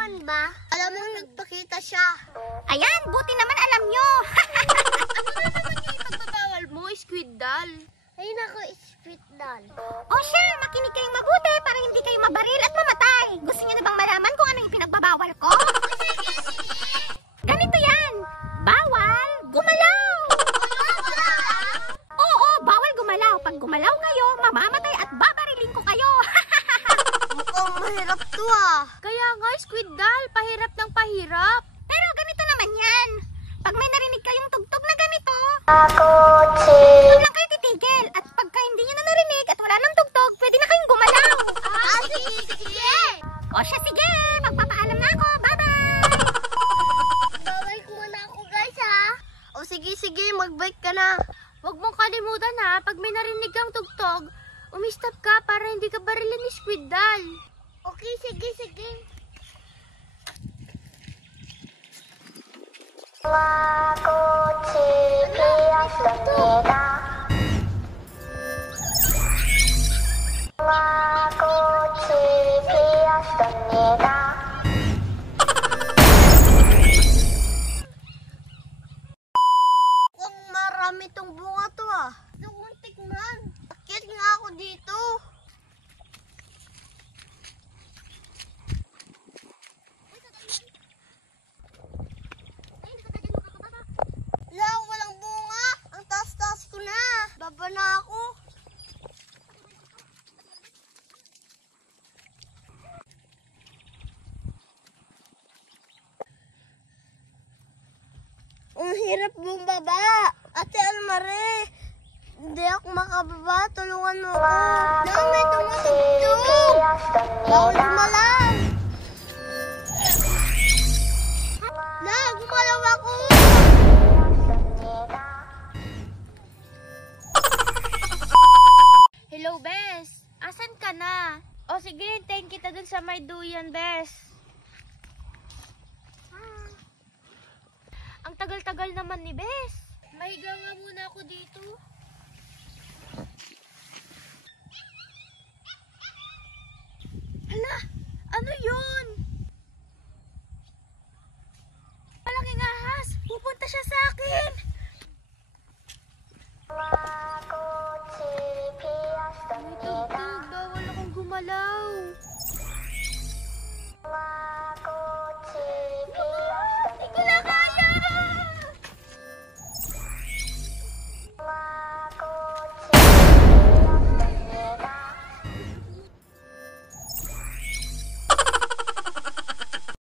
naman ba? Alam mo, nagpakita siya. Ayan, buti naman alam nyo. Ano na naman yung ipagbabawal mo, squid doll? Ay nako, squid doll. O siya, makinig kayong mabuti para hindi kayo mabaril at mamatay. Gusto nyo na bang malaman kung ano yung pinagbabawal ko? Ganito yan. Bawal gumalaw. Oo, bawal gumalaw. Pag gumalaw kayo, mamamatay at babarilin ko kayo. Mukhang mahirap to ah. Kaya nga, squid doll, pahirap ng pahirap. Pero ganito naman yan. Pag may narinig kayong tugtog na ganito, doon lang kayo titigil. At pagka hindi nyo na narinig at wala nang tugtog, pwede na kayong gumalaw. Sige. O siya, sige. Magpapaalam na ako. Bye-bye. Bawal ko muna ako guys ha. O sige, mag-bike ka na. Huwag mong kalimutan ha, pag may narinig kang tugtog, umistop ka para hindi ka barilin ni squid doll. Okay, sige. Mukhang marami tong bunga to ah. Gusto kong tikman. Akyat nga ako dito. Wala, walang bunga. Ang taas-taas ko na. Baba na ako. Ang hirap bumaba. Ate Almare, hindi ako makababa. Tulungan mo ako. Na, may tumatugtog. Bawal gumalaw. Na, gumalaw ako. Hello, Bes. Asan ka na? O sige, hintayin kita dun sa may duyan, Bes. Ang tagal-tagal naman ni Bes. Mahiga nga muna ako dito. Hala, ano yun?